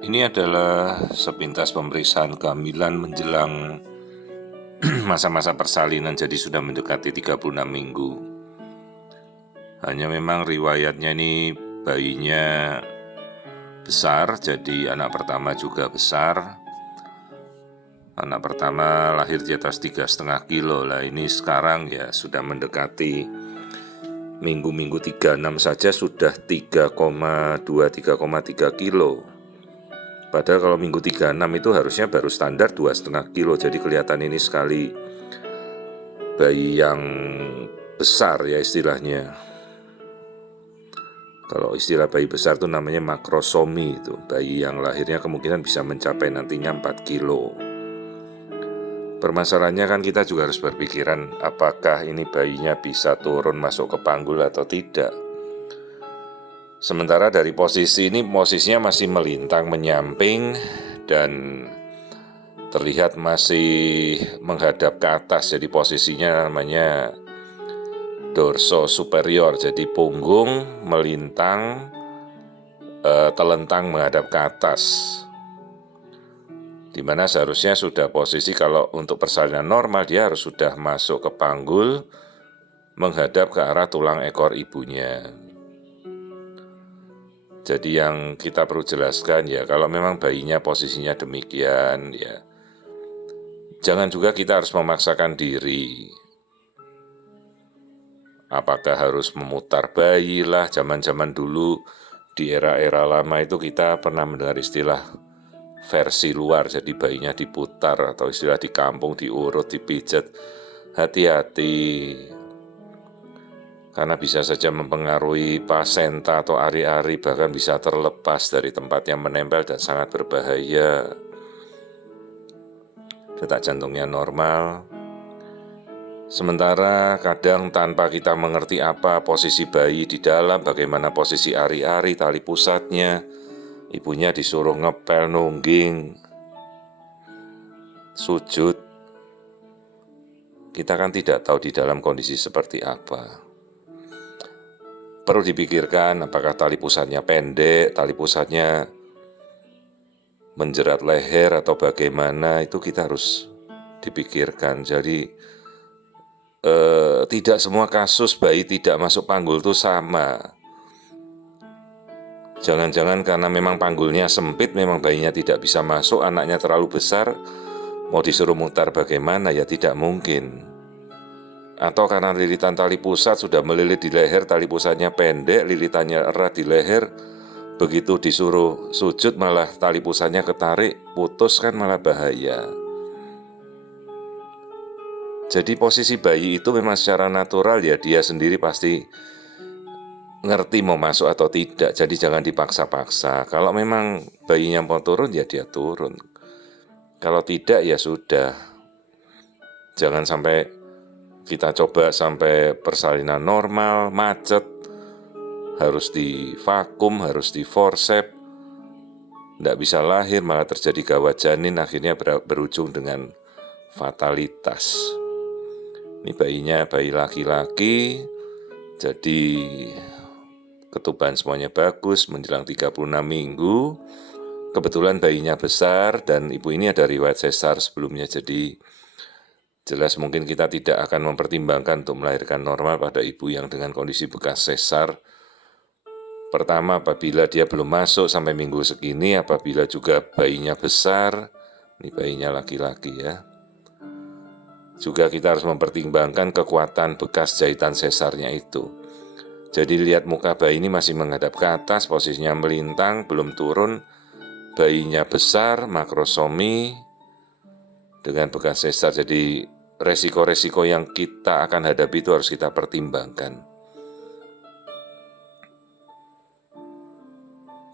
Ini adalah sepintas pemeriksaan kehamilan menjelang masa-masa persalinan, jadi sudah mendekati 36 minggu. Hanya memang riwayatnya ini bayinya besar, jadi anak pertama juga besar. Anak pertama lahir di atas 3,5 kilo lah. Ini sekarang ya sudah mendekati minggu-minggu 36 saja sudah 3,3 kilo. Padahal kalau minggu 36 itu harusnya baru standar 2,5 kilo. Jadi kelihatan ini sekali bayi yang besar ya istilahnya. Kalau istilah bayi besar itu namanya makrosomi, itu bayi yang lahirnya kemungkinan bisa mencapai nantinya 4 kilo. Permasalahannya kan kita juga harus berpikiran apakah ini bayinya bisa turun masuk ke panggul atau tidak. Sementara dari posisi ini, posisinya masih melintang menyamping dan terlihat masih menghadap ke atas. Jadi posisinya namanya dorso superior, jadi punggung melintang, telentang menghadap ke atas. Dimana seharusnya sudah posisi kalau untuk persalinan normal dia harus sudah masuk ke panggul menghadap ke arah tulang ekor ibunya. Jadi yang kita perlu jelaskan ya, kalau memang bayinya posisinya demikian ya, jangan juga kita harus memaksakan diri. Apakah harus memutar bayi lah, zaman-zaman dulu di era-era lama itu kita pernah mendengar istilah versi luar, jadi bayinya diputar atau istilah di kampung diurut, dipijat. Hati-hati, karena bisa saja mempengaruhi pasenta atau ari-ari, bahkan bisa terlepas dari tempat yang menempel dan sangat berbahaya. Detak jantungnya normal. Sementara kadang tanpa kita mengerti apa posisi bayi di dalam, bagaimana posisi ari-ari, tali pusatnya, ibunya disuruh ngepel, nungging, sujud. Kita kan tidak tahu di dalam kondisi seperti apa. Perlu dipikirkan apakah tali pusatnya pendek, tali pusatnya menjerat leher atau bagaimana, itu kita harus dipikirkan. Jadi tidak semua kasus bayi tidak masuk panggul itu sama. Jangan-jangan karena memang panggulnya sempit, memang bayinya tidak bisa masuk, anaknya terlalu besar, mau disuruh mutar bagaimana, ya tidak mungkin. Atau karena lilitan tali pusat sudah melilit di leher, tali pusatnya pendek, lilitannya erat di leher, begitu disuruh sujud malah tali pusatnya ketarik, putus, kan malah bahaya. Jadi posisi bayi itu memang secara natural ya dia sendiri pasti ngerti mau masuk atau tidak, jadi jangan dipaksa-paksa. Kalau memang bayinya mau turun ya dia turun. Kalau tidak ya sudah. Jangan sampai kita coba sampai persalinan normal, macet, harus di vakum, harus di forceps, tidak bisa lahir, malah terjadi gawat janin, akhirnya berujung dengan fatalitas. Ini bayinya bayi laki-laki, jadi ketuban semuanya bagus, menjelang 36 minggu. Kebetulan bayinya besar dan ibu ini ada riwayat sesar sebelumnya, jadi jelas mungkin kita tidak akan mempertimbangkan untuk melahirkan normal pada ibu yang dengan kondisi bekas sesar. Pertama, apabila dia belum masuk sampai minggu segini, apabila juga bayinya besar, ini bayinya laki-laki ya. Juga kita harus mempertimbangkan kekuatan bekas jahitan sesarnya itu. Jadi lihat muka bayi ini masih menghadap ke atas, posisinya melintang, belum turun. Bayinya besar, makrosomi, dengan bekas sesar. Jadi resiko-resiko yang kita akan hadapi itu harus kita pertimbangkan.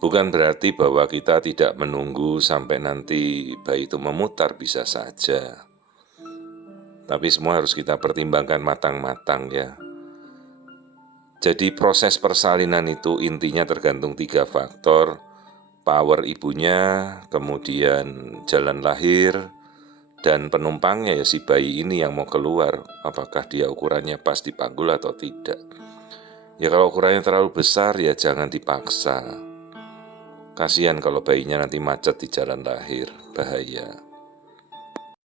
Bukan berarti bahwa kita tidak menunggu sampai nanti bayi itu memutar, bisa saja. Tapi semua harus kita pertimbangkan matang-matang ya. Jadi proses persalinan itu intinya tergantung 3 faktor. Power ibunya, kemudian jalan lahir, dan penumpangnya ya si bayi ini yang mau keluar. Apakah dia ukurannya pas di panggul atau tidak. Ya kalau ukurannya terlalu besar ya jangan dipaksa. Kasihan kalau bayinya nanti macet di jalan lahir, bahaya.